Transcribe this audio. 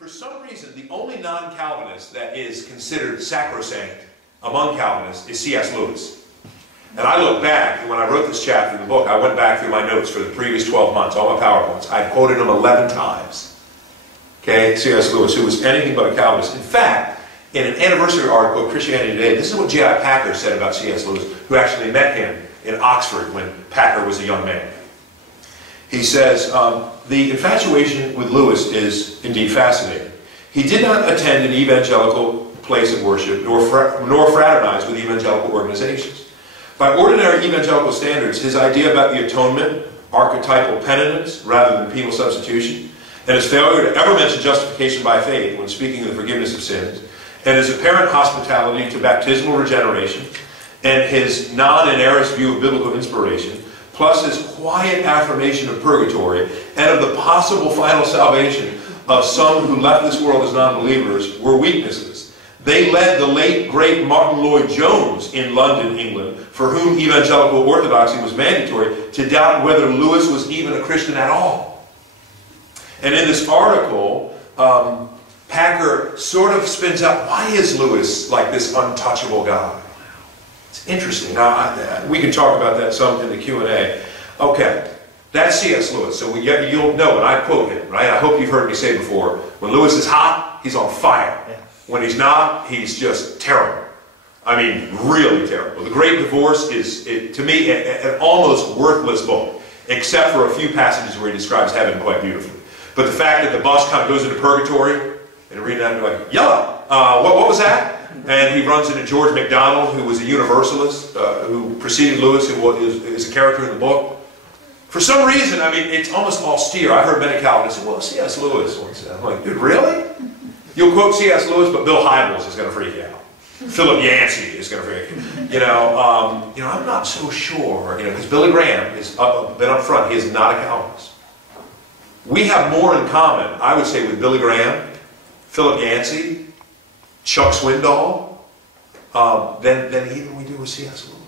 For some reason, the only non-Calvinist that is considered sacrosanct among Calvinists is C.S. Lewis. And I look back, and when I wrote this chapter in the book, I went back through my notes for the previous 12 months, all my PowerPoints. I quoted him 11 times. Okay, C.S. Lewis, who was anything but a Calvinist. In fact, in an anniversary article of Christianity Today, this is what J.I. Packer said about C.S. Lewis, who actually met him in Oxford when Packer was a young man. He says, the infatuation with Lewis is indeed fascinating. He did not attend an evangelical place of worship, nor fraternize with evangelical organizations. By ordinary evangelical standards, his idea about the atonement, archetypal penitence rather than penal substitution, and his failure to ever mention justification by faith when speaking of the forgiveness of sins, and his apparent hospitality to baptismal regeneration, and his non-inerrant view of biblical inspiration, plus his quiet affirmation of purgatory and of the possible final salvation of some who left this world as non-believers, were weaknesses. They led the late, great Martin Lloyd-Jones in London, England, for whom evangelical orthodoxy was mandatory, to doubt whether Lewis was even a Christian at all. And in this article, Packer sort of spins out, why is Lewis like this untouchable guy? It's interesting. Now, we can talk about that some in the Q&A. Okay, that's C.S. Lewis, so you'll know when I quote him, right? I hope you've heard me say before, when Lewis is hot, he's on fire. Yeah. When he's not, he's just terrible. I mean, really terrible. The Great Divorce is, to me, an almost worthless book, except for a few passages where he describes heaven quite beautifully. But the fact that the bus kind of goes into purgatory, and read that and you're like, yellow, what was that? And he runs into George MacDonald, who was a Universalist, who preceded Lewis, who is a character in the book. For some reason, I mean, it's almost austere. I've heard many Calvinists say, well, C.S. Lewis once said. I'm like, dude, really? You'll quote C.S. Lewis, but Bill Hybels is going to freak you out. Philip Yancey is going to freak you out. I'm not so sure, because Billy Graham has been up front. He is not a Calvinist. We have more in common, I would say, with Billy Graham, Philip Yancey, Chuck Swindoll, than even we do with C.S. Lewis.